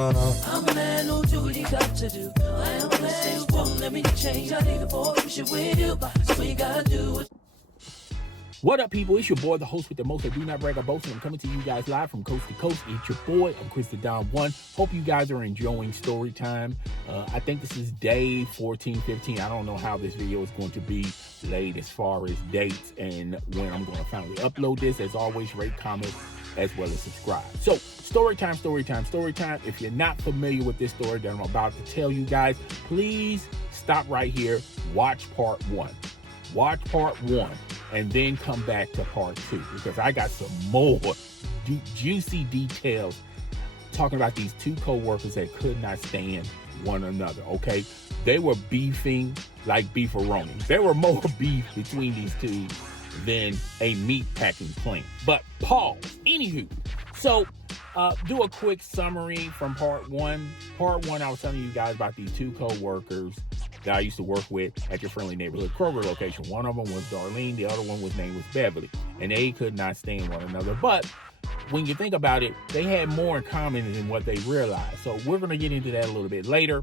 going on? I'm a man who do what he got to do. I am a man who won't let me change. I need a boy who should with you, so we gotta do it. What up, people? It's your boy, the host with the most. I do not brag or boast, and I'm coming to you guys live from coast to coast. It's your boy. I'm Chris the Don One. Hope you guys are enjoying story time. I think this is day 14, 15. I don't know how this video is going to be laid as far as dates and when I'm going to finally upload this. As always, rate, comment, as well as subscribe. So, story time, story time, story time. If you're not familiar with this story that I'm about to tell you guys, please stop right here. Watch part one. Watch part one and then come back to part two, because I got some more juicy details talking about these two co-workers that could not stand one another, okay? They were beefing like beefaroni. There were more beef between these two than a meat packing plant. But pause. Anywho, so do a quick summary from part one. Part one, I was telling you guys about these two co-workers that I used to work with at your friendly neighborhood Kroger location. One of them was Darlene, the other one was named was Beverly, and they could not stand one another. But when you think about it, they had more in common than what they realized. So we're going to get into that a little bit later,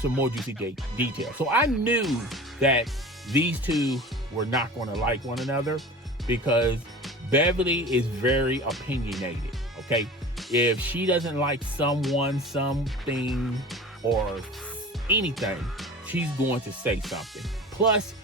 some more juicy details. So I knew that these two were not going to like one another because Beverly is very opinionated, okay? If she doesn't like someone, something, or anything, she's going to say something. Plus,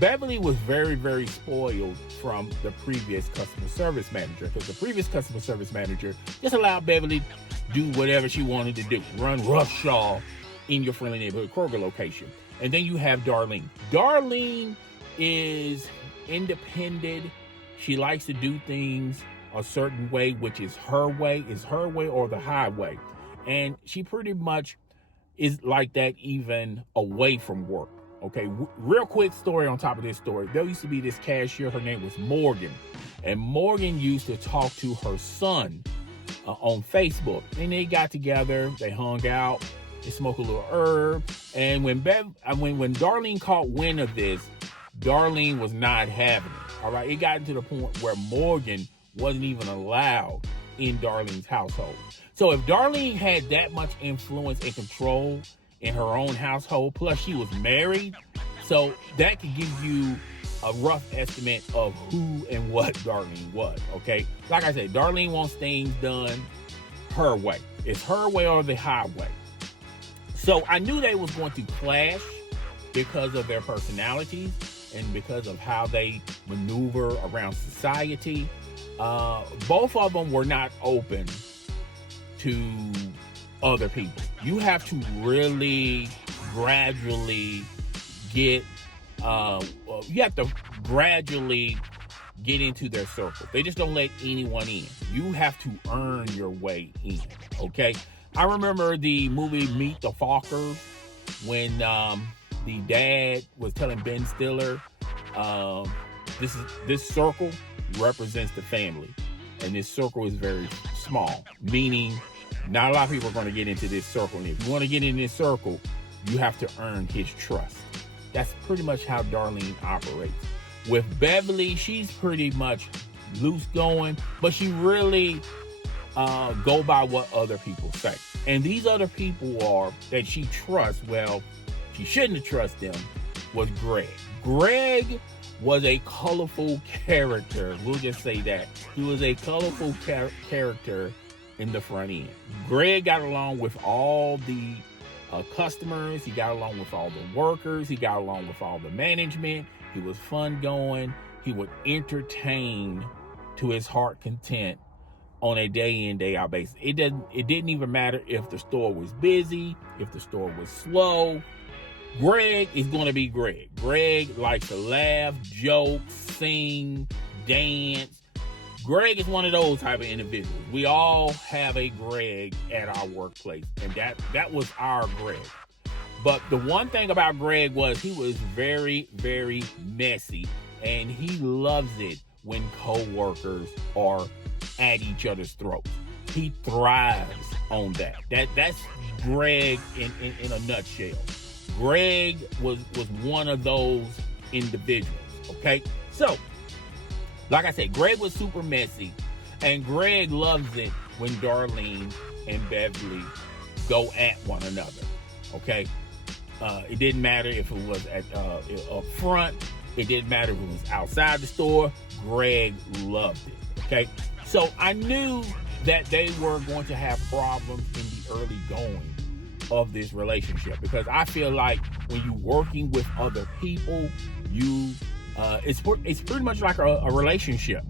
Beverly was very, very spoiled from the previous customer service manager, because the previous customer service manager just allowed Beverly to do whatever she wanted to do, run roughshod in your friendly neighborhood Kroger location. And then you have Darlene. Darlene is independent. She likes to do things a certain way, which is her way or the highway. And she pretty much is like that even away from work. Okay, real quick story on top of this story. There used to be this cashier, her name was Morgan. And Morgan used to talk to her son on Facebook. And they got together, they hung out, they smoked a little herb. And when Darlene caught wind of this, Darlene was not having it. All right, it got to the point where Morgan wasn't even allowed in Darlene's household. So if Darlene had that much influence and control in her own household, plus she was married, so that could give you a rough estimate of who and what Darlene was, okay? Like I said, Darlene wants things done her way. It's her way or the highway. So I knew they was going to clash because of their personalities and because of how they maneuver around society. Both of them were not open to other people. You have to really gradually get into their circle. They just don't let anyone in. You have to earn your way in, okay? I remember the movie Meet the Fockers when the dad was telling Ben Stiller, this circle represents the family, and this circle is very small, meaning not a lot of people are going to get into this circle. And if you want to get in this circle, you have to earn his trust. That's pretty much how Darlene operates. With Beverly, she's pretty much loose going, but she really go by what other people say. And these other people are that she trusts, well, she shouldn't have trusted them, was Greg. Greg was a colorful character. We'll just say that. He was a colorful character in the front end. Greg got along with all the customers. He got along with all the workers. He got along with all the management. He was fun going. He would entertain to his heart content on a day in, day out basis. It didn't even matter if the store was busy, if the store was slow. Greg is going to be Greg. Greg likes to laugh, joke, sing, dance. Greg is one of those type of individuals. We all have a Greg at our workplace, and that was our Greg. But the one thing about Greg was he was very, very messy, and he loves it when co-workers are at each other's throats. He thrives on that. That's Greg in a nutshell. Greg was one of those individuals, okay? So, like I said, Greg was super messy, and Greg loves it when Darlene and Beverly go at one another. Okay, it didn't matter if it was up front. It didn't matter if it was outside the store. Greg loved it. Okay, so I knew that they were going to have problems in the early going of this relationship, because I feel like when you're working with other people, it's pretty much like a relationship.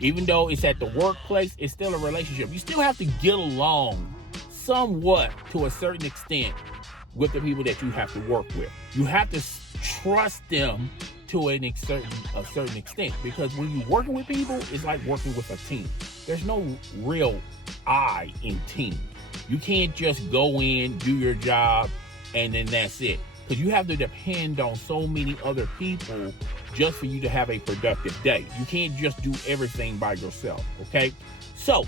Even though it's at the workplace, it's still a relationship. You still have to get along somewhat to a certain extent with the people that you have to work with. You have to trust them to a certain extent, because when you're working with people, it's like working with a team. There's no real I in team. You can't just go in, do your job, and then that's it. Because you have to depend on so many other people just for you to have a productive day. You can't just do everything by yourself, okay? So,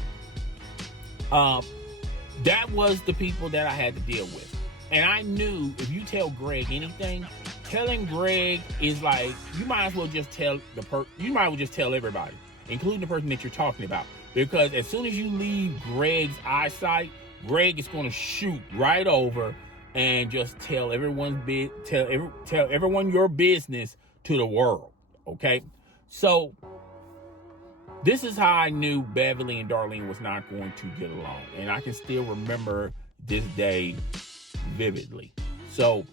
that was the people that I had to deal with. And I knew if you tell Greg anything, telling Greg is like, you might as well just tell everybody, including the person that you're talking about. Because as soon as you leave Greg's eyesight, Greg is going to shoot right over and just tell everyone your business to the world. Okay, so this is how I knew Beverly and Darlene was not going to get along, and I can still remember this day vividly. So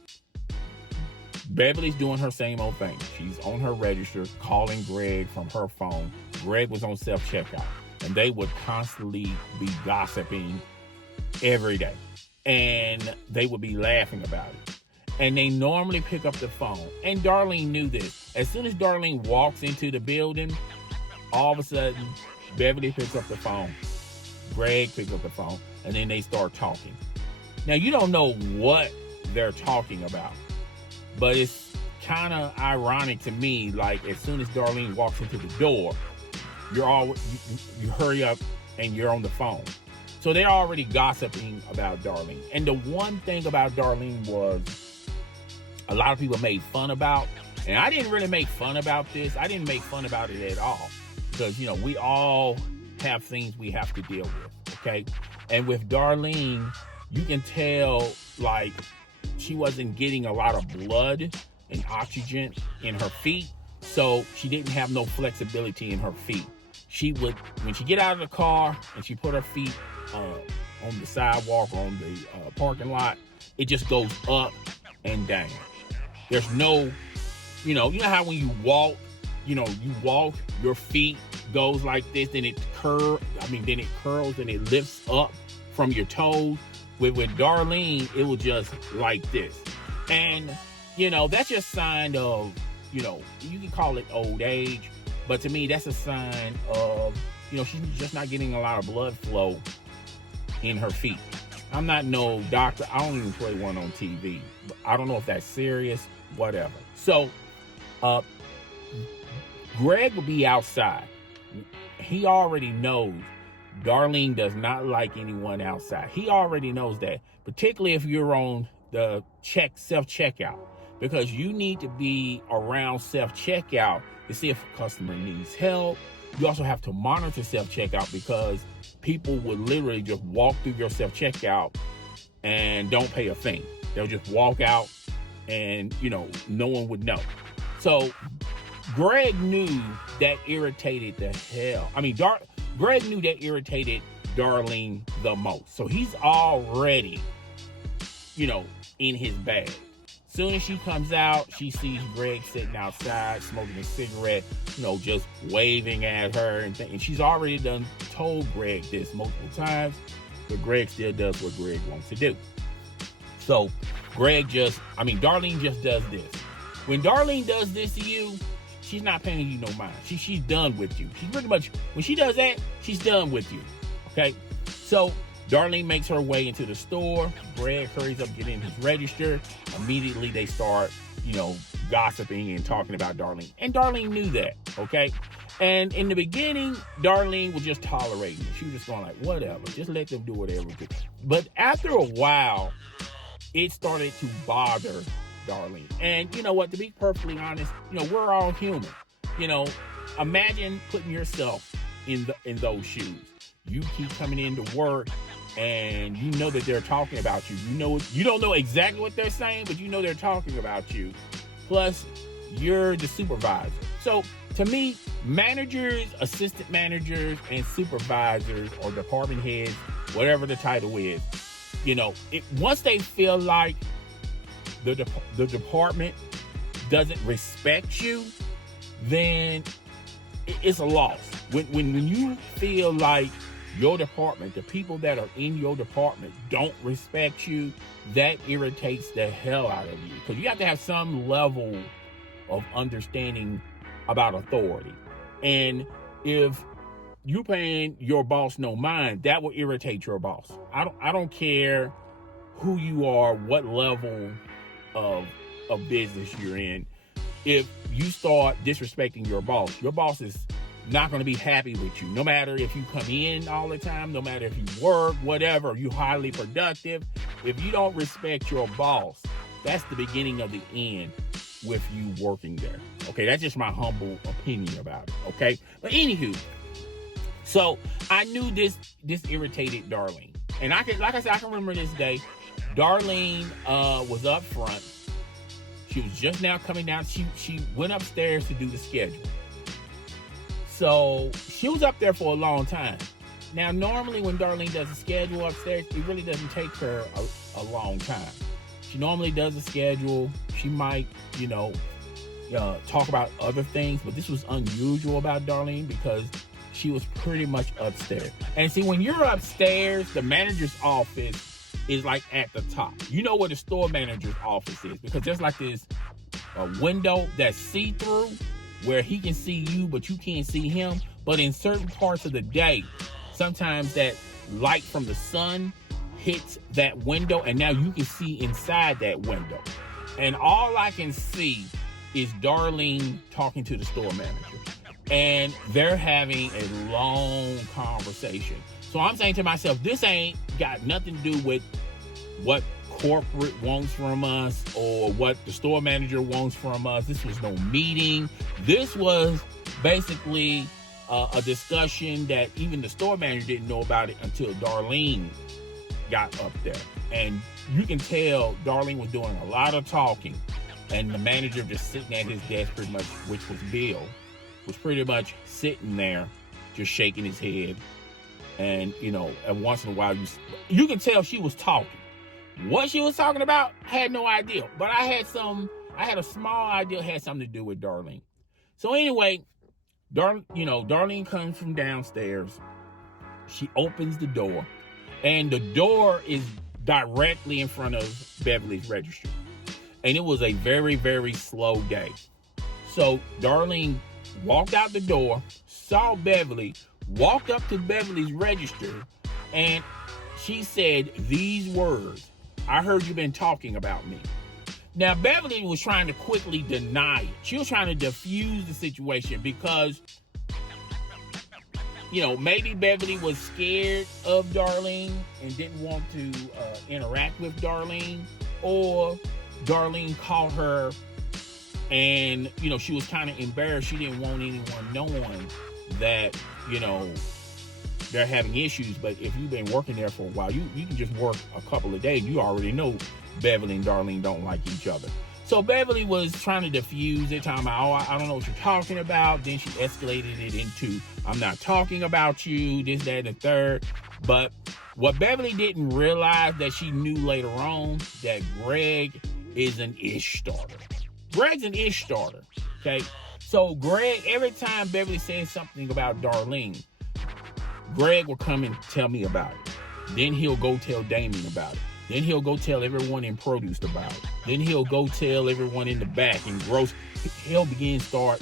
Beverly's doing her same old thing. She's on her register calling Greg from her phone. Greg was on self-checkout, and they would constantly be gossiping every day. And they would be laughing about it. And they normally pick up the phone. And Darlene knew this. As soon as Darlene walks into the building, all of a sudden, Beverly picks up the phone. Greg picks up the phone. And then they start talking. Now, you don't know what they're talking about. But it's kind of ironic to me. Like, as soon as Darlene walks into the door, you hurry up and you're on the phone. So they're already gossiping about Darlene. And the one thing about Darlene was a lot of people made fun about. And I didn't really make fun about this. I didn't make fun about it at all. Because, we all have things we have to deal with, okay? And with Darlene, you can tell, like, she wasn't getting a lot of blood and oxygen in her feet. So she didn't have no flexibility in her feet. She would, when she get out of the car and she put her feet on the sidewalk, on the parking lot, it just goes up and down. There's no, you know how when you walk, your feet goes like this, then it curls and it lifts up from your toes. With Darlene, it was just like this. And, that's just a sign of, you can call it old age, but to me, that's a sign of, she's just not getting a lot of blood flow in her feet. I'm not no doctor. I don't even play one on TV. I don't know if that's serious, whatever. So, Greg will be outside. He already knows Darlene does not like anyone outside. He already knows that, particularly if you're on the self-checkout, because you need to be around self-checkout to see if a customer needs help. You also have to monitor self-checkout because people would literally just walk through your self-checkout and don't pay a thing. They'll just walk out and, no one would know. So Greg knew that irritated the hell. Greg knew that irritated Darlene the most. So he's already, in his bag. Soon as she comes out, she sees Greg sitting outside, smoking a cigarette, just waving at her. And she's already told Greg this multiple times, but Greg still does what Greg wants to do. So Darlene just does this. When Darlene does this to you, she's not paying you no mind. She's done with you. She's pretty much, when she does that, she's done with you. Okay? So Darlene makes her way into the store. Greg hurries up, getting his register. Immediately they start, gossiping and talking about Darlene. And Darlene knew that, okay? And in the beginning, Darlene was just tolerating it. She was just going like, whatever, just let them do whatever. But after a while, it started to bother Darlene. And you know what, to be perfectly honest, we're all human. Imagine putting yourself in those shoes. You keep coming into work and you know that they're talking about you. You don't know exactly what they're saying, but you know they're talking about you. Plus, you're the supervisor. So to me, managers, assistant managers, and supervisors or department heads, whatever the title is, once they feel like the department doesn't respect you, then it's a loss. When you feel like your department, the people that are in your department don't respect you, that irritates the hell out of you. Because you have to have some level of understanding about authority. And if you paying your boss no mind, that will irritate your boss. I don't care who you are, what level of business you're in. If you start disrespecting your boss is not going to be happy with you. No matter if you come in all the time, no matter if you work, whatever, you highly productive. If you don't respect your boss, that's the beginning of the end with you working there. Okay, that's just my humble opinion about it. Okay, but anywho, so I knew this irritated Darlene, and I can remember this day. Darlene was up front. She was just now coming down. She went upstairs to do the schedule. So she was up there for a long time. Now, normally when Darlene does a schedule upstairs, it really doesn't take her a long time. She normally does a schedule. She might, talk about other things, but this was unusual about Darlene because she was pretty much upstairs. And see, when you're upstairs, the manager's office is like at the top. You know where the store manager's office is because there's like this window that's see-through where he can see you, but you can't see him. But in certain parts of the day, sometimes that light from the sun hits that window, and now you can see inside that window. And all I can see is Darlene talking to the store manager. And they're having a long conversation. So I'm saying to myself, this ain't got nothing to do with what corporate wants from us or what the store manager wants from us. This was no meeting. This was basically a discussion that even the store manager didn't know about it until Darlene got up there. And you can tell Darlene was doing a lot of talking, and the manager just sitting at his desk pretty much, which was Bill, was pretty much sitting there just shaking his head. And, and once in a while, you can tell she was talking. What she was talking about, I had no idea. But I had a small idea it had something to do with Darlene. So anyway, Darlene comes from downstairs. She opens the door. And the door is directly in front of Beverly's register. And it was a very, very slow day. So Darlene walked out the door, saw Beverly, walked up to Beverly's register, and she said these words: "I heard you've been talking about me." Now, Beverly was trying to quickly deny it. She was trying to diffuse the situation because, maybe Beverly was scared of Darlene and didn't want to interact with Darlene, or Darlene caught her and, she was kind of embarrassed. She didn't want anyone knowing that, they're having issues. But if you've been working there for a while, you can just work a couple of days. You already know Beverly and Darlene don't like each other. So Beverly was trying to diffuse it, talking about, I don't know what you're talking about. Then she escalated it into, I'm not talking about you, this, that, and the third. But what Beverly didn't realize that she knew later on, that Greg is an ish starter. Greg's an ish starter, okay? So Greg, every time Beverly says something about Darlene, Greg will come and tell me about it. Then he'll go tell Damien about it. Then he'll go tell everyone in produce about it. Then he'll go tell everyone in the back and gross. He'll begin start,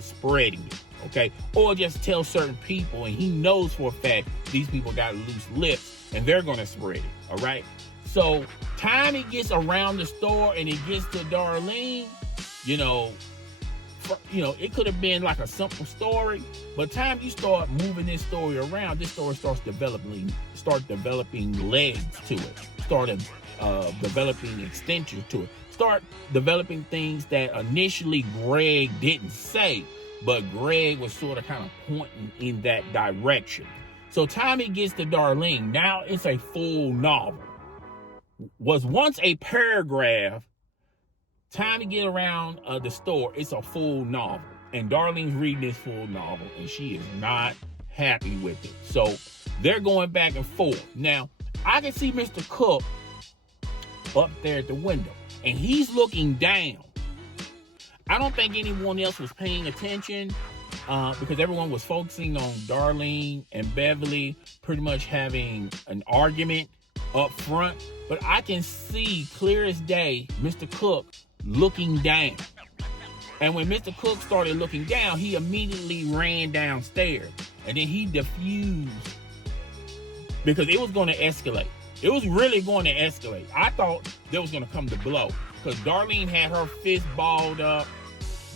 spreading it, okay? Or just tell certain people, and he knows for a fact these people got loose lips, and they're going to spread it, all right? So time it gets around the store and it gets to Darlene, it could have been like a simple story, but time you start moving this story around, this story starts developing legs to it, started developing extensions to it, start developing things that initially Greg didn't say, but Greg was sort of kind of pointing in that direction. So time it gets to Darlene, now it's a full novel. Was once a paragraph. Time to get around the store, it's a full novel. And Darlene's reading this full novel, and she is not happy with it. So they're going back and forth. Now, I can see Mr. Cook up there at the window, and he's looking down. I don't think anyone else was paying attention because everyone was focusing on Darlene and Beverly pretty much having an argument up front. But I can see clear as day Mr. Cook looking down. And when Mr. Cook started looking down, he immediately ran downstairs. And then he diffused because it was going to escalate. It was really going to escalate. I thought there was going to come to blow because Darlene had her fist balled up.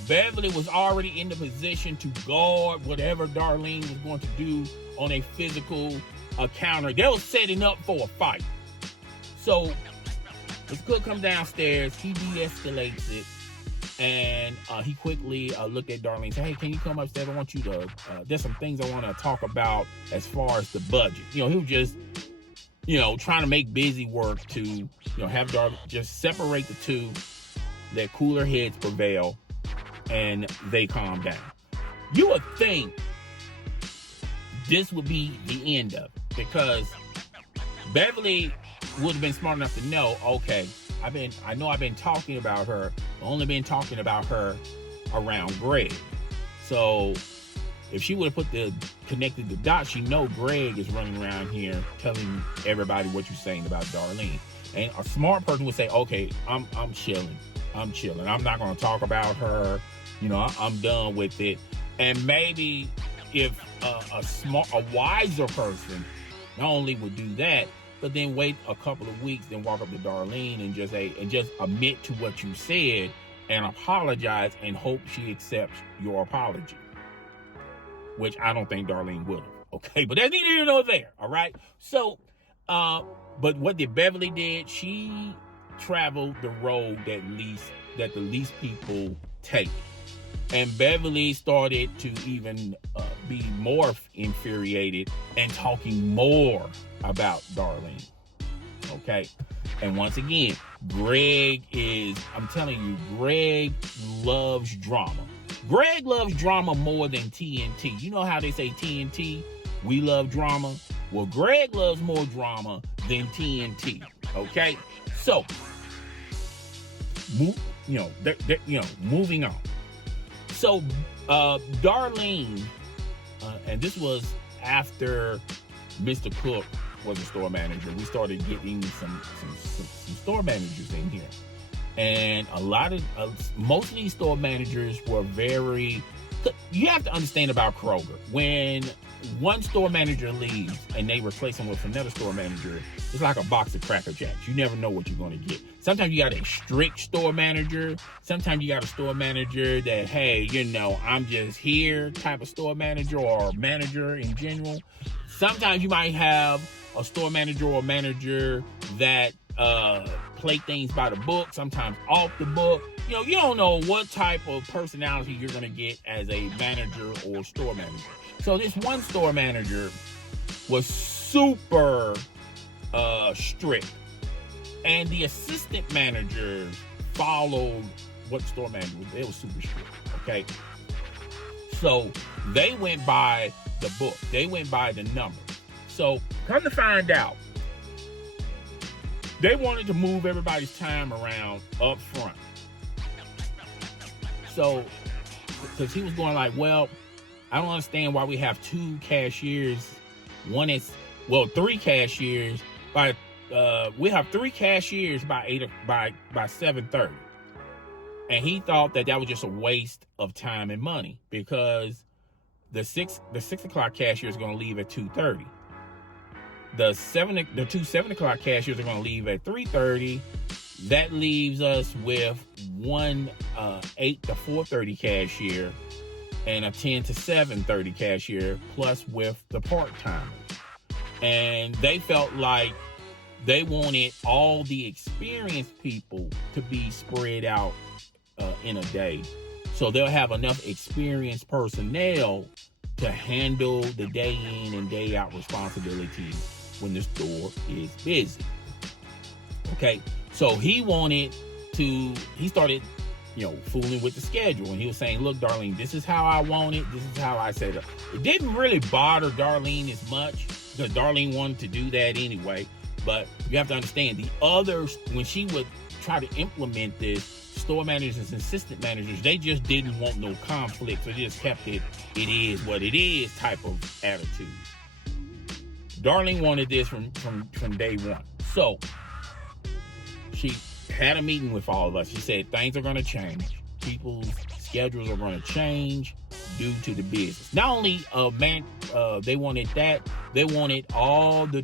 Beverly was already in the position to guard whatever Darlene was going to do on a physical counter. They were setting up for a fight. So Mr. Cook comes downstairs, he de-escalates it, and he quickly looked at Darlene and said, hey, can you come upstairs? I want you to, there's some things I want to talk about as far as the budget. He was just, trying to make busy work to, have Darlene just separate the two, let cooler heads prevail, and they calm down. You would think this would be the end of it because Beverly would have been smart enough to know, okay, I know I've been talking about her, only been talking about her around Greg. So if she would have connected the dots, she know Greg is running around here telling everybody what you're saying about Darlene. And a smart person would say, okay, I'm chilling. I'm not going to talk about her. I'm done with it. And maybe if a wiser person not only would do that, but then wait a couple of weeks, then walk up to Darlene and just admit to what you said and apologize and hope she accepts your apology. Which I don't think Darlene would have. Okay, but that's neither here nor there. All right. So, but what did Beverly did? She traveled the road that the least people take. And Beverly started to even be more infuriated and talking more about Darlene. Okay? And once again, Greg loves drama. Greg loves drama more than TNT. You know how they say TNT, we love drama? Well, Greg loves more drama than TNT. Okay? So, moving on. So, Darlene, and this was after Mr. Cook was a store manager. We started getting some store managers in here. And most of these store managers were you have to understand about Kroger. When one store manager leaves and they replace him with another store manager, it's like a box of Cracker Jacks. You never know what you're going to get. Sometimes you got a strict store manager. Sometimes you got a store manager that, hey, I'm just here type of store manager or manager in general. Sometimes you might have a store manager or manager that play things by the book, sometimes off the book. You don't know what type of personality you're going to get as a manager or store manager. So this one store manager was super strict. And the assistant managers followed what the store manager was. They were super strict, okay? So they went by the book. They went by the numbers. So come to find out, they wanted to move everybody's time around up front. So, because he was going like, well, I don't understand why we have two cashiers. Three cashiers we have three cashiers by 7:30. And he thought that was just a waste of time and money because the 6 o'clock cashier is going to leave at 2:30. The two 7 o'clock cashiers are going to leave at 3:30. That leaves us with one 8 to 4:30 cashier and a 10 to 7:30 cashier, plus with the part-timers. And they felt like they wanted all the experienced people to be spread out in a day. So they'll have enough experienced personnel to handle the day in and day out responsibilities when the store is busy. Okay, so he started, fooling with the schedule. And he was saying, look, Darlene, this is how I want it. This is how I set it up. It didn't really bother Darlene as much because Darlene wanted to do that anyway. But you have to understand, the others, when she would try to implement this, store managers and assistant managers, they just didn't want no conflict. So they just kept it is what it is type of attitude. Darlene wanted this from day one. So she had a meeting with all of us. She said things are going to change. People's schedules are going to change due to the business. Not only they wanted that, they wanted all the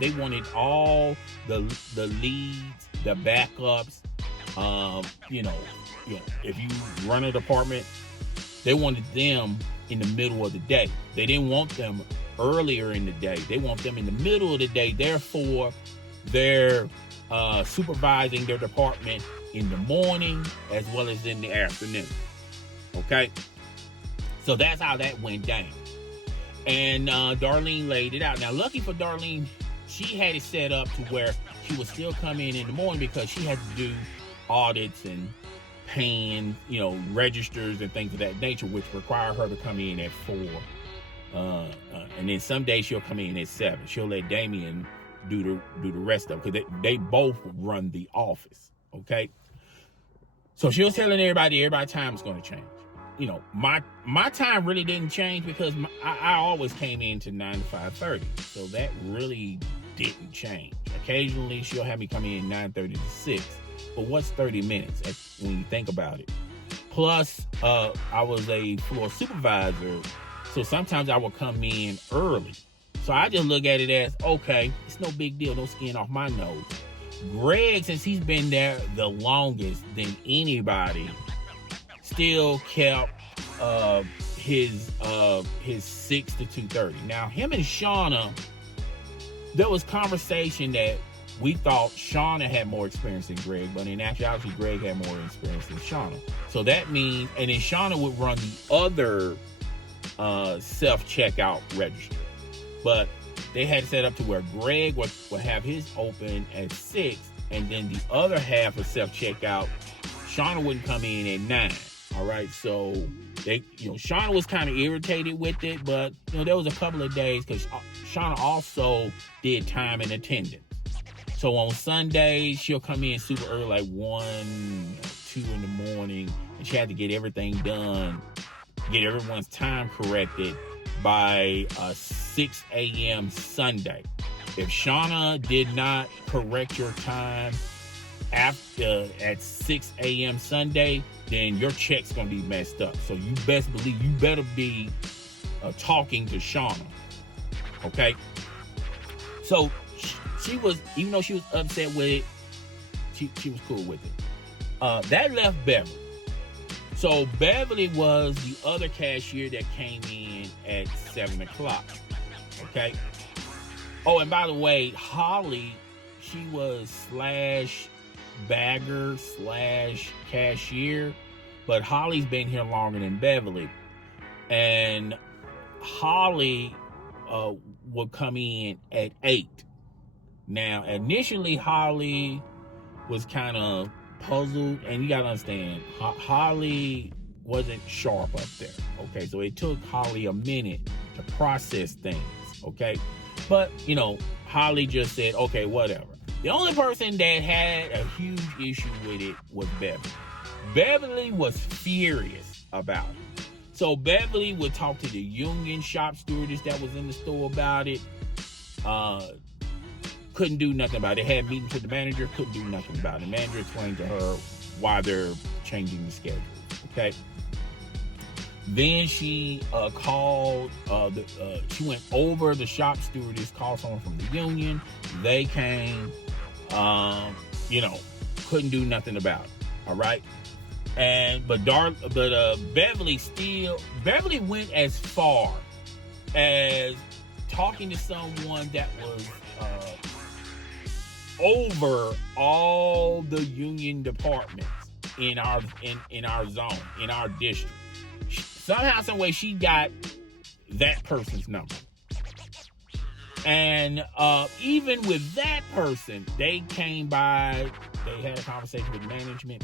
they wanted all the leads, the backups. If you run a department, they wanted them in the middle of the day. They didn't want them earlier in the day. They want them in the middle of the day. Therefore, they're supervising their department in the morning as well as in the afternoon. Okay? So that's how that went down. And Darlene laid it out. Now, lucky for Darlene, she had it set up to where she would still come in the morning because she had to do audits and paying, registers and things of that nature, which require her to come in at 4. And then some days she'll come in at 7. She'll let Damien do the rest of it because they both run the office. Okay. So she was telling everybody time is going to change. My time really didn't change because I always came in to 9 to 5:30. So that really didn't change. Occasionally she'll have me come in 9:30 to 6. But what's 30 minutes when you think about it? Plus, I was a floor supervisor, so sometimes I would come in early. So I just look at it as, okay, it's no big deal, no skin off my nose. Greg, since he's been there the longest than anybody, still kept his 6 to 2:30. Now, him and Shauna, there was conversation that we thought Shauna had more experience than Greg, but in actuality, Greg had more experience than Shauna. So that means, and then Shauna would run the other self-checkout register. But they had it set up to where Greg would have his open at 6, and then the other half of self-checkout, Shauna wouldn't come in at 9. All right, so Shauna was kind of irritated with it, but there was a couple of days because Shauna also did time and attendance. So on Sundays, she'll come in super early, like 1, 2 in the morning, and she had to get everything done, get everyone's time corrected by 6 a.m. Sunday. If Shauna did not correct your time at 6 a.m. Sunday, then your check's going to be messed up. So you best believe you better be talking to Shauna. Okay? So she was, even though she was upset with it, she was cool with it. That left Beverly. So Beverly was the other cashier that came in at 7 o'clock. Okay? Oh, and by the way, Holly, she was /bagger /cashier, but Holly's been here longer than Beverly. And Holly would come in at 8. Now, initially, Holly was kind of puzzled, and you gotta understand, Holly wasn't sharp up there. Okay, so it took Holly a minute to process things. Okay, but Holly just said, okay, whatever. The only person that had a huge issue with it was Beverly. Beverly was furious about it. So Beverly would talk to the union shop stewardess that was in the store about it. Couldn't do nothing about it. Had meetings with the manager, couldn't do nothing about it. The manager explained to her why they're changing the schedule. Okay. Then she called, she went over the shop stewardess, called someone from the union. They came, couldn't do nothing about it. All right. But Beverly went as far as talking to someone that was over all the union departments in our zone, in our district. Somehow, some way, she got that person's number. And even with that person, they came by, they had a conversation with management.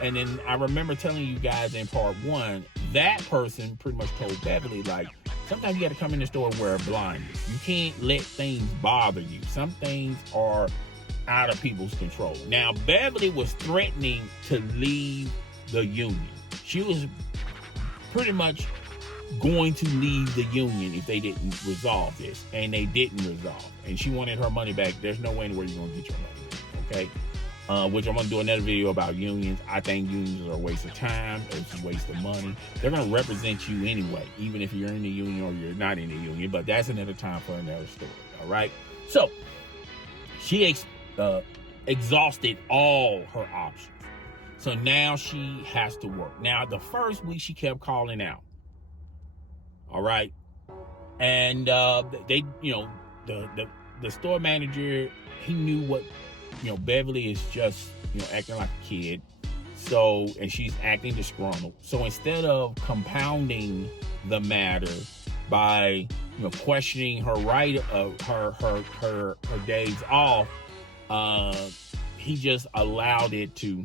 And then I remember telling you guys in part 1, that person pretty much told Beverly, like, sometimes you got to come in the store and wear blinders. You can't let things bother you. Some things are out of people's control. Now, Beverly was threatening to leave the union. She was pretty much going to leave the union if they didn't resolve this, and they didn't resolve. And she wanted her money back. There's no way anywhere you're going to get your money back, okay? Which I'm going to do another video about unions. I think unions are a waste of time. It's a waste of money. They're going to represent you anyway, even if you're in the union or you're not in the union. But that's another time for another story, all right? So she exhausted all her options. So now she has to work. Now, the first week she kept calling out. All right. And they, the store manager, he knew what, Beverly is just, acting like a kid. So, and she's acting disgruntled. So instead of compounding the matter by, questioning her right of her days off, he just allowed it to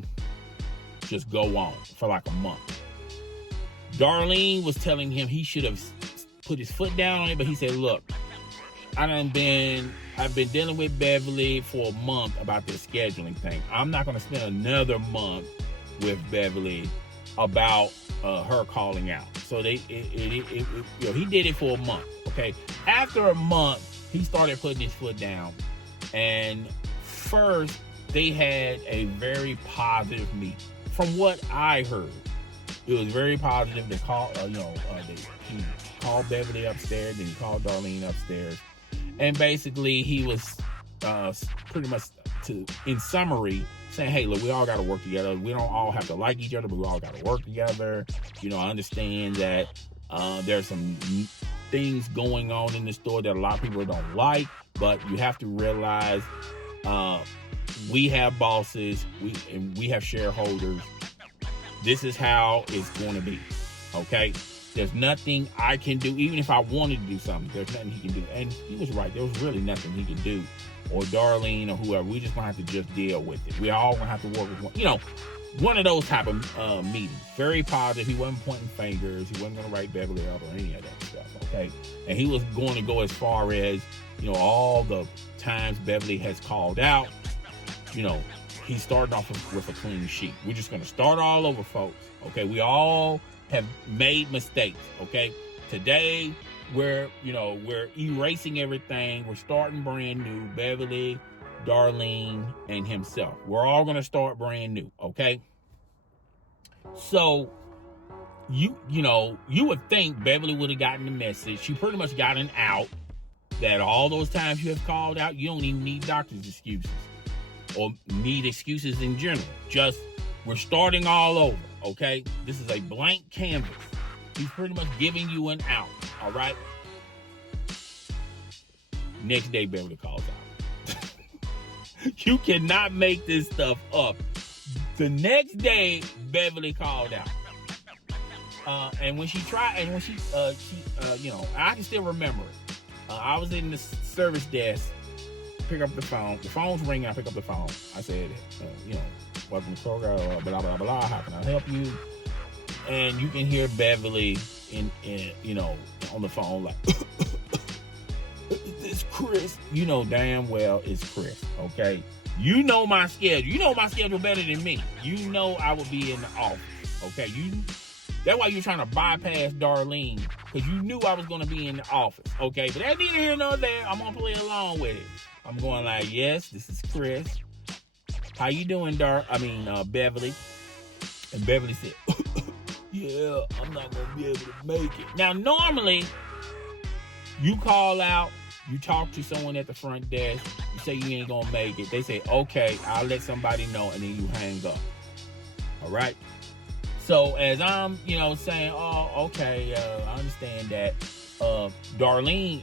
just go on for like a month. Darlene was telling him he should have put his foot down on it, but he said, look, I've been dealing with Beverly for a month about this scheduling thing. I'm not going to spend another month with Beverly about her calling out. So he did it for a month. Okay. After a month, he started putting his foot down. And first, they had a very positive meeting. From what I heard, it was very positive. They called, he called Beverly upstairs, then he called Darlene upstairs, and basically he was pretty much, in summary, saying, "Hey, look, we all got to work together. We don't all have to like each other, but we all got to work together. I understand that there's some things going on in the store that a lot of people don't like, but you have to realize we have bosses, we have shareholders. This is how it's going to be, okay? There's nothing I can do. Even if I wanted to do something, there's nothing he can do." And he was right. There was really nothing he could do, or Darlene or whoever. We just going to have to just deal with it. We all going to have to work with one of those type of meetings. Very positive. He wasn't pointing fingers. He wasn't going to write Beverly up or any of that stuff, okay? And he was going to go as far as, all the times Beverly has called out, he's starting off with a clean sheet. We're just going to start all over, folks. Okay, we all have made mistakes. Okay, today we're erasing everything. We're starting brand new. Beverly, Darlene, and himself. We're all going to start brand new. Okay. So you would think Beverly would have gotten the message. She pretty much got an out that all those times you have called out, you don't even need doctor's excuses. Or need excuses in general. Just, we're starting all over, okay? This is a blank canvas. He's pretty much giving you an out, all right? Next day, Beverly calls out. You cannot make this stuff up. The next day, Beverly called out. And when she tried, and when she I can still remember it. I was in the service desk, pick up the phone. The phone's ringing. I pick up the phone. I said, welcome to Kroger, blah, blah, blah. How can I help you? And you can hear Beverly on the phone like, "This Chris." You know damn well it's Chris, okay? You know my schedule. You know my schedule better than me. You know I will be in the office, okay? That's why you're trying to bypass Darlene, because you knew I was going to be in the office, okay? But that neither here nor there. I'm going to play along with it. I'm going like, "Yes, this is Chris. How you doing, Beverly?" And Beverly said, "Yeah, I'm not going to be able to make it." Now, normally, you call out, you talk to someone at the front desk, you say you ain't going to make it. They say, "Okay, I'll let somebody know," and then you hang up. All right? So, as I'm, saying, "Oh, okay, I understand that," Darlene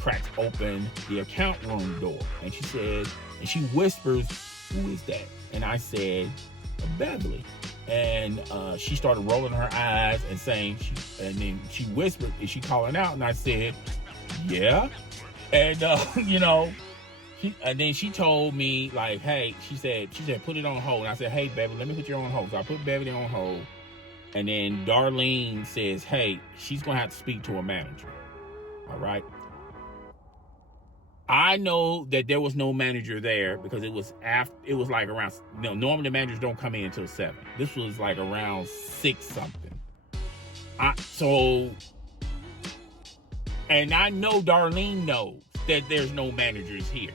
cracks open the account room door, and she whispers, "Who is that?" And I said, "Beverly." And she started rolling her eyes and saying, and then she whispered, "Is she calling out?" And I said, "Yeah." And and then she told me, like, "Hey," she said, "put it on hold." And I said, "Hey, Beverly, let me put you on hold." So I put Beverly on hold. And then Darlene says, "Hey, she's gonna have to speak to a manager." All right. I know that there was no manager there because it was like around, normally the managers don't come in until 7. This was like around 6 something. And I know Darlene knows that there's no managers here.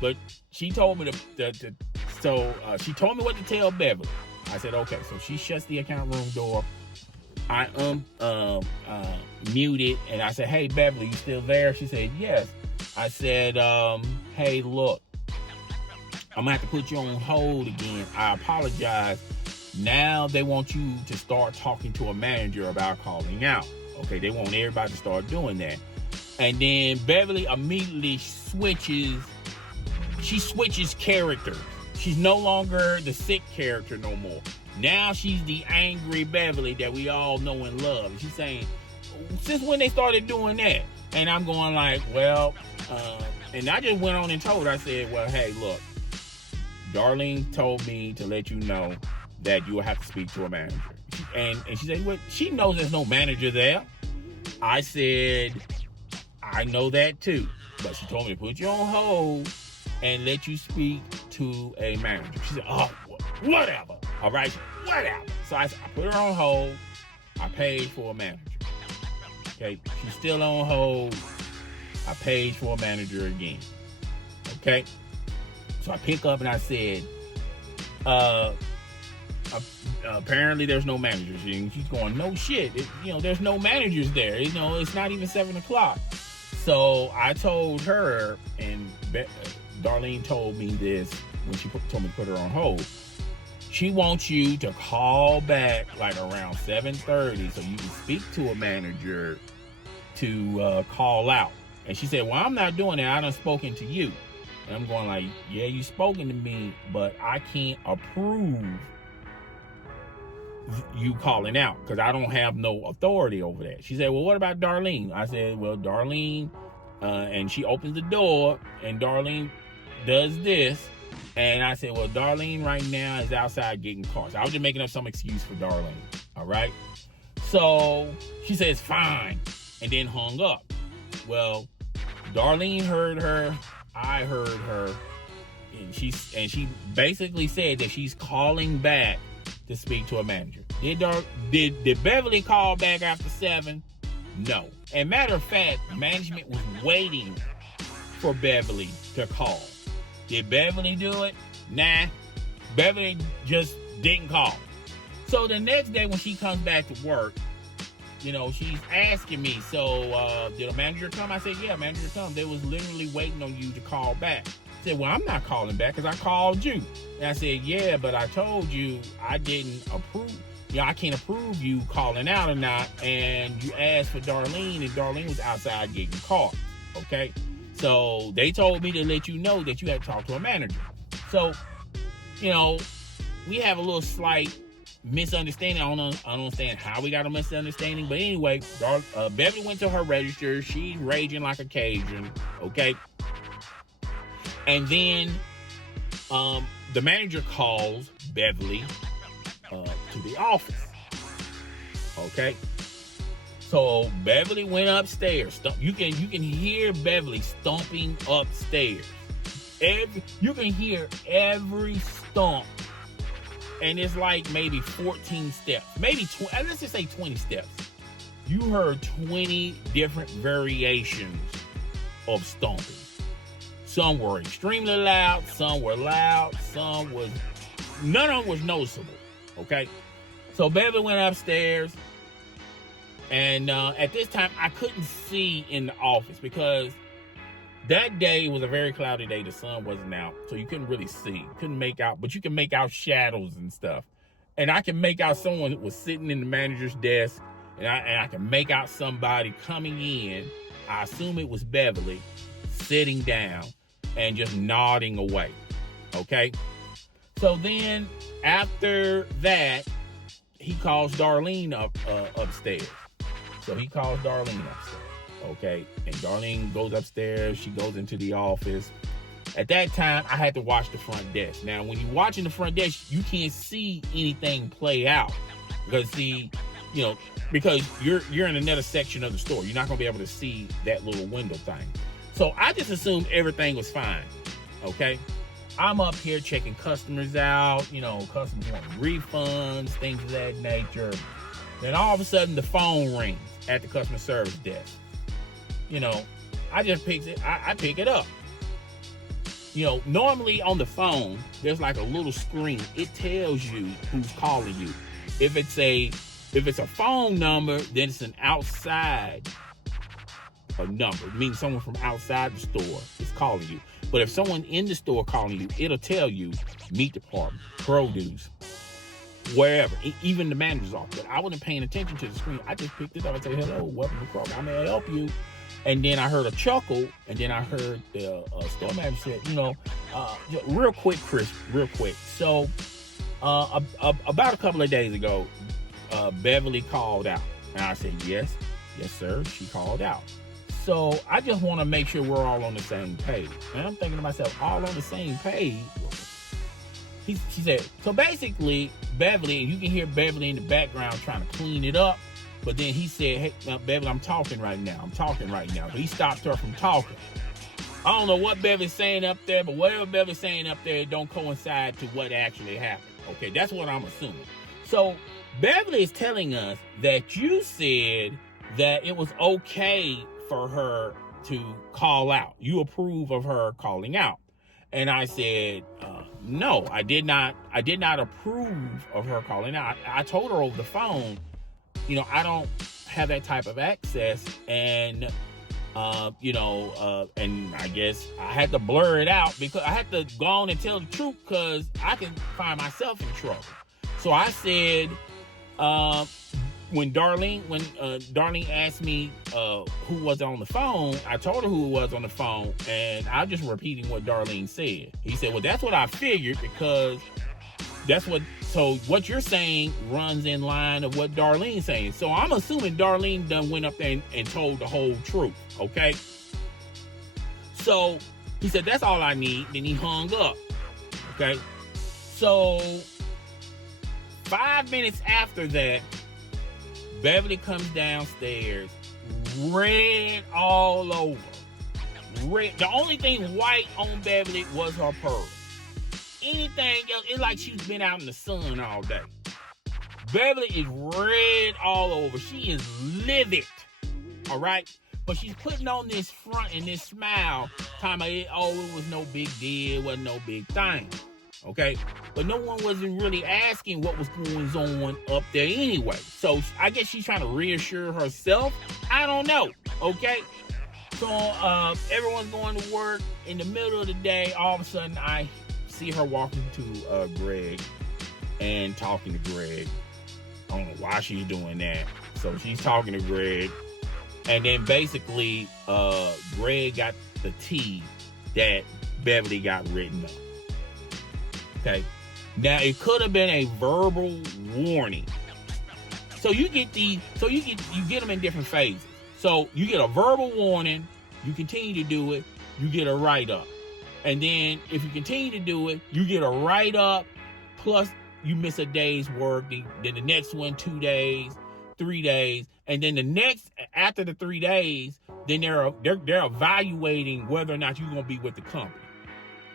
But she told me she told me what to tell Beverly. I said, okay. So she shuts the account room door. I muted and I said, "Hey, Beverly, you still there?" She said, "Yes." I said, "Hey, look, I'm gonna have to put you on hold again. I apologize. Now they want you to start talking to a manager about calling out. Okay, they want everybody to start doing that." And then Beverly immediately switches characters. She's no longer the sick character no more. Now she's the angry Beverly that we all know and love. And she's saying, "Since when they started doing that?" And I'm going like, well, and I just went on and told her, I said, "Well, hey, look, Darlene told me to let you know that you will have to speak to a manager." And she said, "Well, she knows there's no manager there." I said, "I know that too, but she told me to put you on hold and let you speak to a manager." She said, "Oh, whatever. All right, whatever." So I put her on hold. I paid for a manager. Okay, she's still on hold. I paid for a manager again. Okay, so I pick up and I said, apparently there's no managers. And she's going, "No shit. There's no managers there. It's not even 7 o'clock. So I told her, and Darlene told me this when she told me to put her on hold. She wants you to call back like around 7:30 so you can speak to a manager to call out. And she said, "Well, I'm not doing that. I done spoken to you." And I'm going like, "Yeah, you spoken to me, but I can't approve you calling out because I don't have no authority over that." She said, "Well, what about Darlene?" I said, "Well, Darlene," and she opens the door and Darlene does this. And I said, "Well, Darlene right now is outside getting cars." I was just making up some excuse for Darlene. All right. So she says, "Fine," and then hung up. Well, Darlene heard her. I heard her. And she basically said that she's calling back to speak to a manager. Did Beverly call back after 7? No. And matter of fact, management was waiting for Beverly to call. Did Beverly do it? Nah. Beverly just didn't call. So the next day when she comes back to work, she's asking me, "So did a manager come?" I said, "Yeah, manager come. They was literally waiting on you to call back." I said, "Well, I'm not calling back because I called you." And I said, "Yeah, but I told you I didn't approve. I can't approve you calling out or not. And you asked for Darlene, and Darlene was outside getting caught. Okay? So they told me to let you know that you had to talk to a manager." So, we have a little slight misunderstanding. I don't understand how we got a misunderstanding. But anyway, Beverly went to her register. She's raging like a Cajun. Okay? And then the manager calls Beverly to the office. Okay? So Beverly went upstairs. You can hear Beverly stomping upstairs. You can hear every stomp, and it's like maybe 14 steps, maybe let's just say 20 steps. You heard 20 different variations of stomping. Some were extremely loud, none of them was noticeable. Okay, so Beverly went upstairs. And at this time, I couldn't see in the office because that day was a very cloudy day. The sun wasn't out, so you couldn't really see. Couldn't make out, but you can make out shadows and stuff. And I can make out someone that was sitting in the manager's desk, and I can make out somebody coming in. I assume it was Beverly, sitting down and just nodding away. Okay? So then after that, he calls Darlene upstairs. So he calls Darlene upstairs. Okay. And Darlene goes upstairs. She goes into the office. At that time, I had to watch the front desk. Now, when you're watching the front desk, you can't see anything play out. Because because you're in another section of the store. You're not going to be able to see that little window thing. So I just assumed everything was fine. Okay. I'm up here checking customers out, customers want refunds, things of that nature. Then all of a sudden the phone rings at the customer service desk. I just pick it up. Normally on the phone, there's like a little screen. It tells you who's calling you. If it's a phone number, then it's an outside number. It means someone from outside the store is calling you. But if someone in the store calling you, it'll tell you meat department, produce, wherever, even the manager's office. But I wasn't paying attention to the screen. I just picked it up and said, hello, welcome to Kroger. I may help you. And then I heard a chuckle, and then I heard the store manager said, real quick, Chris, real quick. So about a couple of days ago, Beverly called out. And I said, yes, sir, she called out. So I just want to make sure we're all on the same page. And I'm thinking to myself, all on the same page? She said, so basically, Beverly, and you can hear Beverly in the background trying to clean it up. But then he said, hey, Beverly, I'm talking right now. So he stopped her from talking. I don't know what Beverly's saying up there, but whatever Beverly's saying up there don't coincide to what actually happened. Okay, that's what I'm assuming. So Beverly is telling us that you said that it was okay for her to call out. You approve of her calling out. And I said, no, I did not approve of her calling out. I told her over the phone, I don't have that type of access. And, and I guess I had to blur it out because I had to go on and tell the truth because I can find myself in trouble. So I said, when Darlene asked me who was on the phone, I told her who was on the phone, and I'm just repeating what Darlene said. He said, well, that's what I figured because so what you're saying runs in line of what Darlene's saying. So I'm assuming Darlene done went up there and told the whole truth, okay? So he said, that's all I need. Then he hung up, okay? So 5 minutes after that, Beverly comes downstairs, red all over. Red. The only thing white on Beverly was her purse. Anything else, it's like she's been out in the sun all day. Beverly is red all over. She is livid, all right? But she's putting on this front and this smile, talking about, it was no big deal, it wasn't no big thing, okay? But no one wasn't really asking what was going on up there anyway. So I guess she's trying to reassure herself. I don't know, okay? So everyone's going to work. In the middle of the day, all of a sudden, I see her walking to Greg and talking to Greg. I don't know why she's doing that. So she's talking to Greg. And then basically, Greg got the tea that Beverly got written up. Okay. Now it could have been a verbal warning. So you get them in different phases. So you get a verbal warning, you continue to do it, you get a write-up. And then if you continue to do it, you get a write-up, plus you miss a day's work, then the next one 2 days, 3 days, and then the next, after the 3 days, then they're evaluating whether or not you're going to be with the company.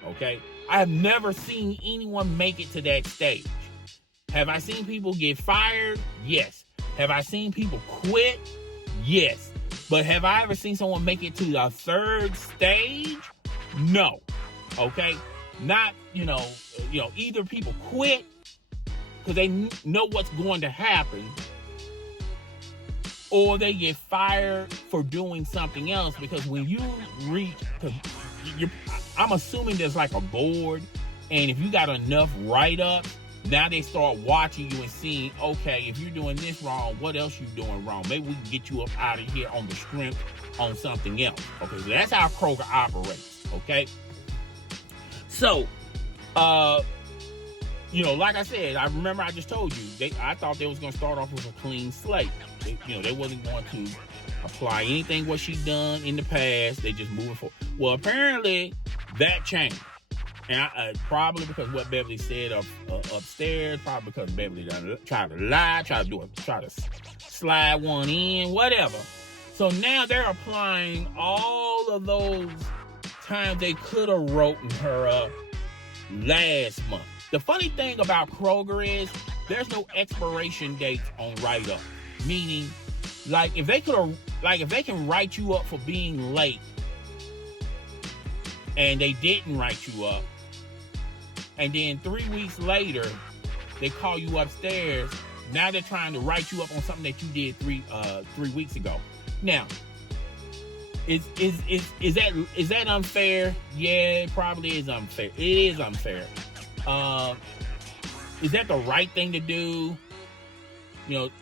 Okay? I have never seen anyone make it to that stage. Have I seen people get fired? Yes. Have I seen people quit? Yes. But have I ever seen someone make it to the third stage? No. Okay? Not, either people quit because they know what's going to happen, or they get fired for doing something else. Because when you reach, I'm assuming there's like a board, and if you got enough write-ups, now they start watching you and seeing, okay, if you're doing this wrong, what else you doing wrong? Maybe we can get you up out of here on the strength on something else. Okay, so that's how Kroger operates, okay? So, like I said, I remember I just told you, I thought they was going to start off with a clean slate. They wasn't going to apply anything what she done in the past. They just moving forward. Well, apparently that changed. And probably because what Beverly said upstairs, probably because Beverly tried to lie, try to slide one in, whatever. So now they're applying all of those times they could have written her up last month. The funny thing about Kroger is there's no expiration dates on write-up. Meaning, like if they can write you up for being late and they didn't write you up, and then 3 weeks later they call you upstairs, now they're trying to write you up on something that you did 3 weeks ago. Now, is that unfair? Yeah, it probably is unfair. It is unfair. Is that the right thing to do?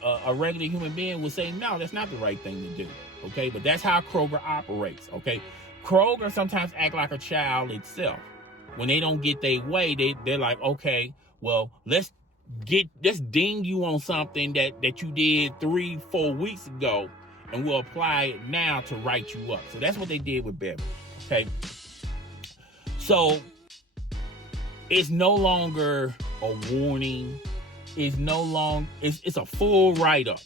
A regular human being would say, no, that's not the right thing to do. Okay, but that's how Kroger operates. Okay, Kroger sometimes act like a child itself. When they don't get their way, they're like, okay, well, let's ding you on something that you did 3-4 weeks ago, and we'll apply it now to write you up. So that's what they did with Beverly. Okay, so it's no longer a warning. It's no longer, it's a full write-up.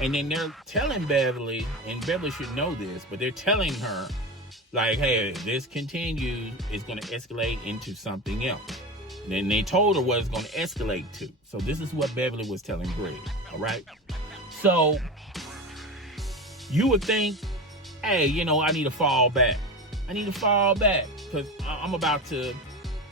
And then they're telling Beverly, and Beverly should know this, but they're telling her, like, hey, if this continues, it's going to escalate into something else. And then they told her what it's going to escalate to. So this is what Beverly was telling Greg, all right? So you would think, hey, I need to fall back. Because I'm about to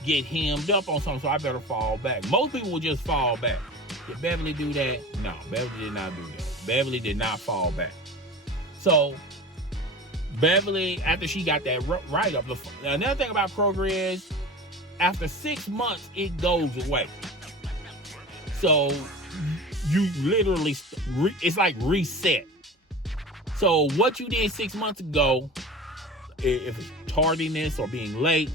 get hemmed up on something, so I better fall back. Most people will just fall back. Did Beverly do that? No, Beverly did not do that. Beverly did not fall back. So Beverly, after she got that write-up, another thing about Kroger is after 6 months, it goes away. So you literally, it's like reset. So what you did 6 months ago, if it's tardiness or being late,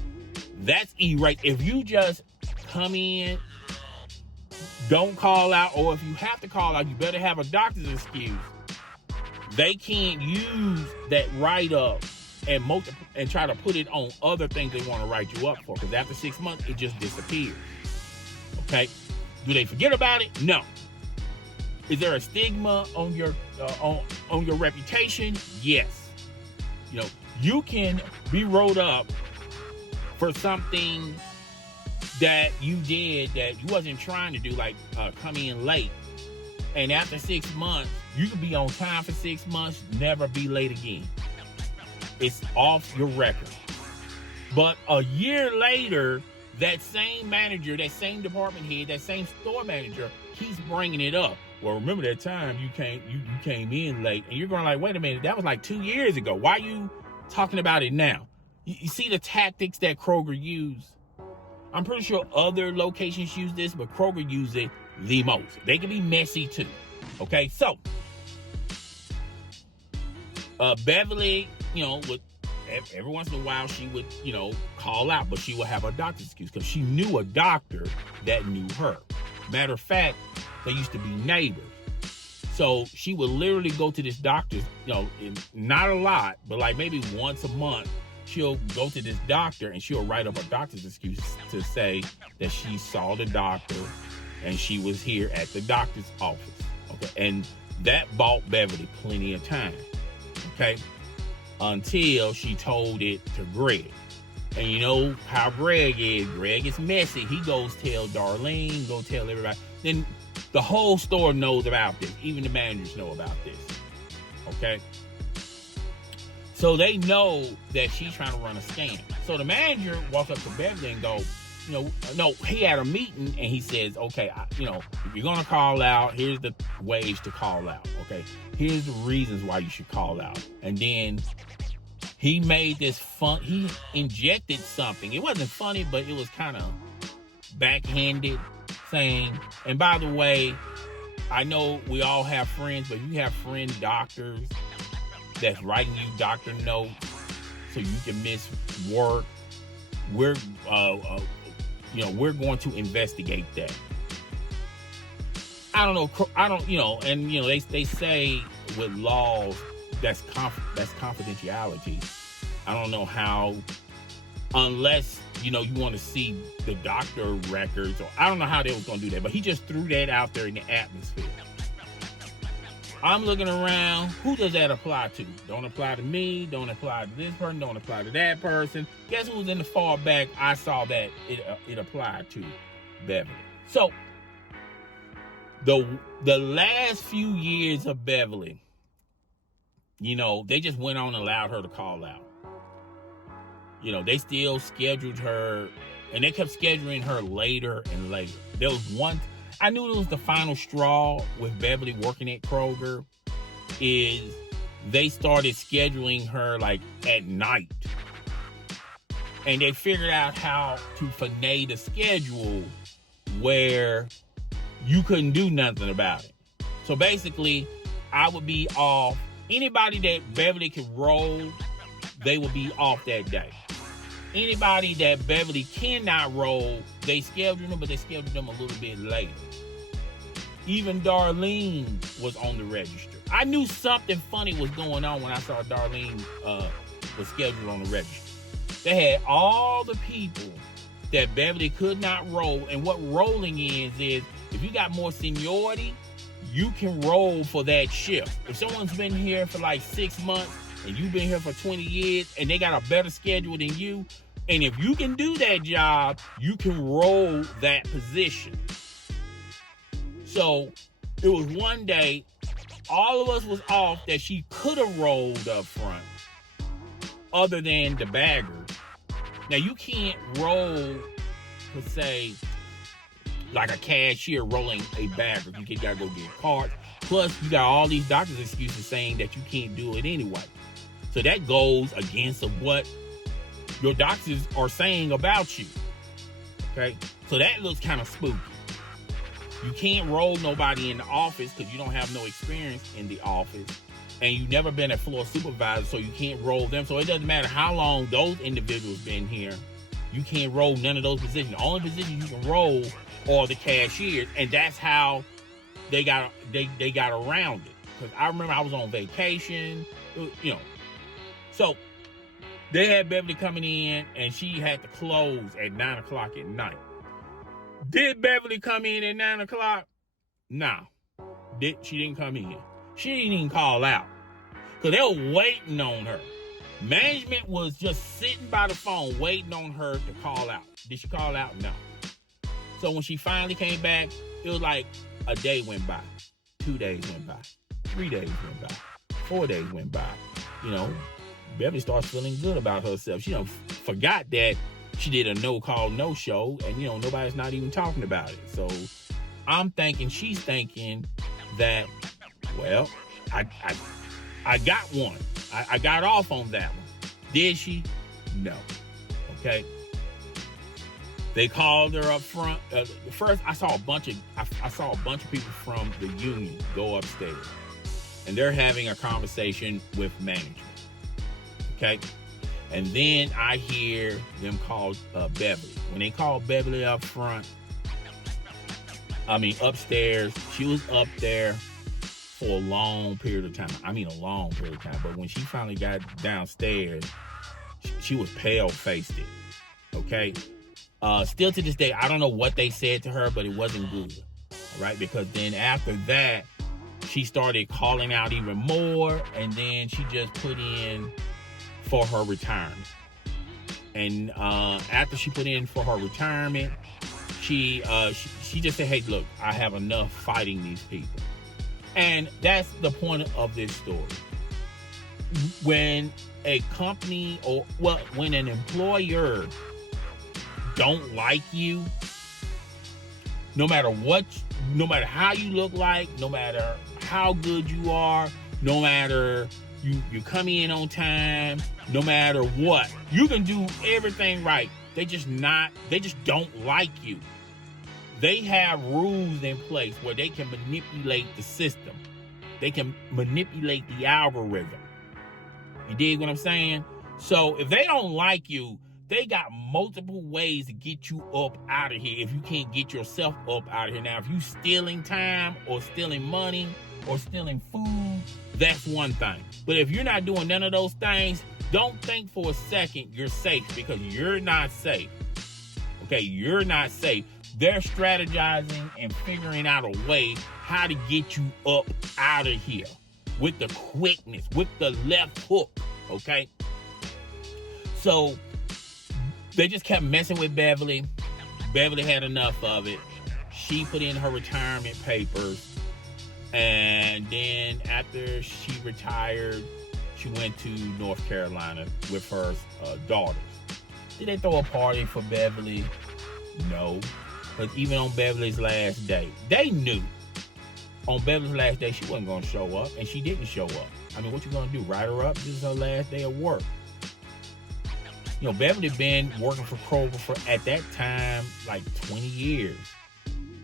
that's erased. If you just come in, don't call out, or if you have to call out, you better have a doctor's excuse. They can't use that write-up and try to put it on other things they want to write you up for, because after 6 months, it just disappears. Okay? Do they forget about it? No. Is there a stigma on your reputation? Yes. You can be wrote up for something that you did that you wasn't trying to do, like come in late. And after 6 months, you can be on time for 6 months, never be late again. It's off your record. But a year later, that same manager, that same department head, that same store manager keeps bringing it up. Well, remember that time you came in late, and you're going like, wait a minute, that was like 2 years ago. Why are you talking about it now? You see the tactics that Kroger use? I'm pretty sure other locations use this, but Kroger use it the most. They can be messy too. Okay, so Beverly, would every once in a while she would, call out, but she would have a doctor's excuse because she knew a doctor that knew her. Matter of fact, they used to be neighbors. So she would literally go to this doctor's, not a lot, but like maybe once a month, she'll go to this doctor and she'll write up a doctor's excuse to say that she saw the doctor and she was here at the doctor's office. Okay. And that bought Beverly plenty of time. Okay. Until she told it to Greg. And you know how Greg is. Greg is messy. He goes tell Darlene, go tell everybody. Then the whole store knows about this. Even the managers know about this. Okay. So they know that she's trying to run a scam. So the manager walks up to Beverly and goes, no, he had a meeting and he says, okay, if you're going to call out, here's the ways to call out. Okay. Here's the reasons why you should call out. And then he made this fun. He injected something. It wasn't funny, but it was kind of backhanded, saying, and by the way, I know we all have friends, but you have friend doctors that's writing you doctor notes so you can miss work. We're, we're going to investigate that. I don't know. And they say with laws that's confidentiality. I don't know how, unless you want to see the doctor records, or I don't know how they was gonna do that. But he just threw that out there in the atmosphere. I'm looking around. Who does that apply to? Don't apply to me. Don't apply to this person. Don't apply to that person. Guess who's in the far back? I saw that it applied to Beverly. So the last few years of Beverly, they just went on and allowed her to call out. They still scheduled her, and they kept scheduling her later and later. There was one, I knew it was the final straw with Beverly working at Kroger, is they started scheduling her like at night. And they figured out how to finagle the schedule where you couldn't do nothing about it. So basically, I would be off. Anybody that Beverly could roll, they would be off that day. Anybody that Beverly cannot roll, they scheduled them, but they scheduled them a little bit later. Even Darlene was on the register. I knew something funny was going on when I saw Darlene was scheduled on the register. They had all the people that Beverly could not roll, and what rolling is if you got more seniority, you can roll for that shift. If someone's been here for like 6 months and you've been here for 20 years and they got a better schedule than you, and if you can do that job, you can roll that position. So it was one day, all of us was off that she could have rolled up front, other than the bagger. Now you can't roll, per se, like a cashier rolling a bagger. You gotta go get cards. Plus, you got all these doctor's excuses saying that you can't do it anyway. So that goes against what your doctors are saying about you. Okay? So that looks kind of spooky. You can't roll nobody in the office because you don't have no experience in the office. And you've never been a floor supervisor, so you can't roll them. So it doesn't matter how long those individuals been here. You can't roll none of those positions. The only positions you can roll are the cashiers. And that's how they got around it. Because I remember I was on vacation, So they had Beverly coming in, and she had to close at 9 o'clock at night. Did Beverly come in at 9 o'clock? No. She didn't come in. She didn't even call out. Because they were waiting on her. Management was just sitting by the phone waiting on her to call out. Did she call out? No. So when she finally came back, it was like a day went by. 2 days went by. 3 days went by. 4 days went by. Beverly starts feeling good about herself. She forgot that she did a no-call, no-show, and, nobody's not even talking about it. So I'm thinking, she's thinking that, well, I got one. I got off on that one. Did she? No. Okay. They called her up front. First, I saw a bunch of people from the union go upstairs, and they're having a conversation with management. Okay. And then I hear them call Beverly. When they called Beverly up front, upstairs, she was up there for a long period of time. A long period of time. But when she finally got downstairs, she was pale-faced. Okay? Still to this day, I don't know what they said to her, but it wasn't good. All right? Because then after that, she started calling out even more, and then she just put in for her retirement. And after she put in for her retirement, she just said, hey, look, I have enough fighting these people. And that's the point of this story. When a company when an employer don't like you, no matter how you look like, no matter how good you are, no matter you come in on time, no matter what, you can do everything right. They just don't like you. They have rules in place where they can manipulate the system. They can manipulate the algorithm. You dig what I'm saying? So if they don't like you, They got multiple ways to get you up out of here if you can't get yourself up out of here. Now, if you stealing time or stealing money or stealing food, that's one thing. But if you're not doing none of those things, don't think for a second you're safe, because you're not safe. Okay, you're not safe. They're strategizing and figuring out a way how to get you up out of here with the quickness, with the left hook, okay? So they just kept messing with Beverly. Beverly had enough of it. She put in her retirement papers. And then after she retired, she went to North Carolina with her daughters. Did they throw a party for Beverly? No. But even on Beverly's last day, they knew on Beverly's last day she wasn't going to show up, and she didn't show up. I mean, what you going to do, write her up? This is her last day of work. You know, Beverly been working for Kroger for, at that time, like 20 years.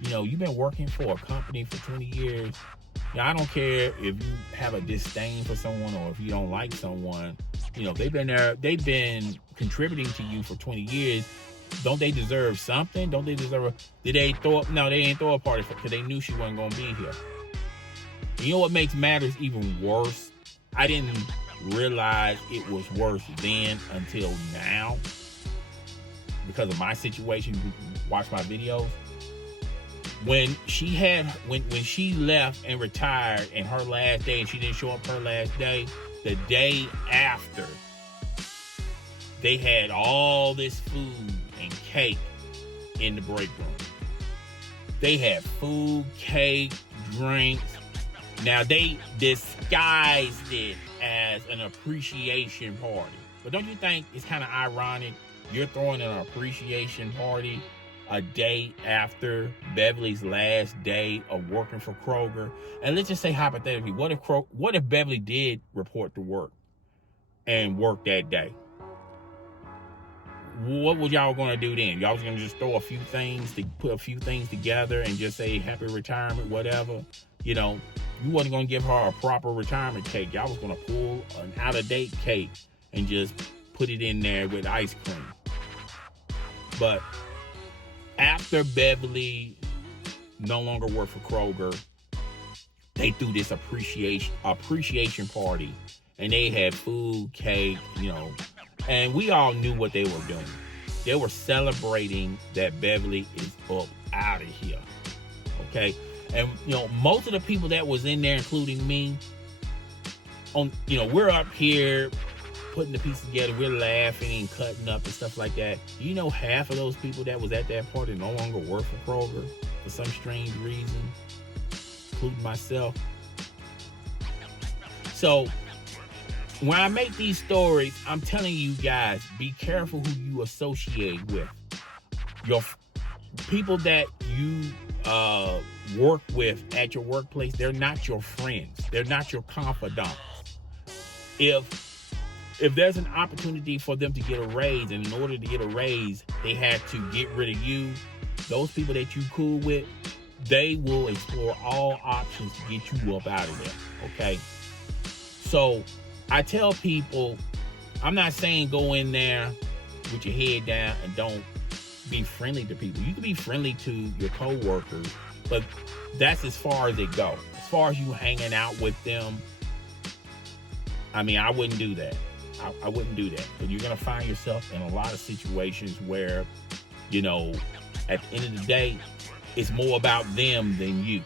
You know, you've been working for a company for 20 years. Now, I don't care if you have a disdain for someone or if you don't like someone. You know, they've been there, they've been contributing to you for 20 years. Don't they deserve something? Don't they deserve did they throw up? No, they didn't throw a party because they knew she wasn't going to be here. You know what makes matters even worse? I didn't realize it was worse then until now because of my situation. Watch my videos. When she left and retired and her last day, and she didn't show up her last day, the day after, they had all this food and cake in the break room. They had food, cake, drinks. Now, they disguised it as an appreciation party. But don't you think it's kind of ironic? You're throwing an appreciation party a day after Beverly's last day of working for Kroger. And let's just say hypothetically, what if Beverly did report to work and work that day? What was y'all going to do then? Y'all was going to just throw put a few things together and just say happy retirement, whatever? You know, you wasn't going to give her a proper retirement cake. Y'all was going to pull an out-of-date cake and just put it in there with ice cream. But after Beverly no longer worked for Kroger, they threw this appreciation party, and they had food, cake, you know, and we all knew what they were doing. They were celebrating that Beverly is up out of here, okay? And, you know, most of the people that was in there, including me, we're up here putting the pieces together, we're laughing and cutting up and stuff like that. You know, half of those people that was at that party no longer work for Kroger for some strange reason, including myself. So when I make these stories, I'm telling you guys, be careful who you associate with. Your people that you work with at your workplace, they're not your friends. They're not your confidants. If there's an opportunity for them to get a raise, and in order to get a raise, they have to get rid of you, those people that you cool with, they will explore all options to get you up out of there, okay? So I tell people, I'm not saying go in there with your head down and don't be friendly to people. You can be friendly to your coworkers, but that's as far as it goes. As far as you hanging out with them, I mean, I wouldn't do that. I wouldn't do that. But you're going to find yourself in a lot of situations where, you know, at the end of the day, it's more about them than you.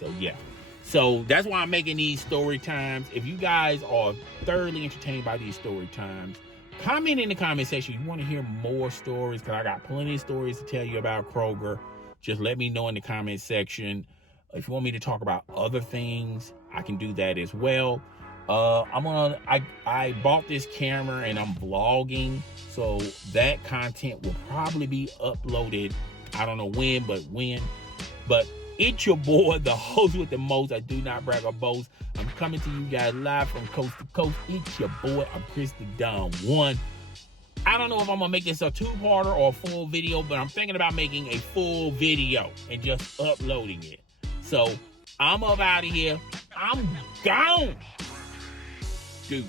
So, yeah. So that's why I'm making these story times. If you guys are thoroughly entertained by these story times, comment in the comment section. You want to hear more stories, because I got plenty of stories to tell you about Kroger. Just let me know in the comment section. If you want me to talk about other things, I can do that as well. I bought this camera and I'm vlogging, so that content will probably be uploaded. I don't know when, but it's your boy, the host with the most. I do not brag or boast. I'm coming to you guys live from coast to coast. It's your boy, I'm Chris the Don 1. I don't know if I'm gonna make this a two-parter or a full video, but I'm thinking about making a full video and just uploading it. So I'm up out of here. I'm gone. Deuce.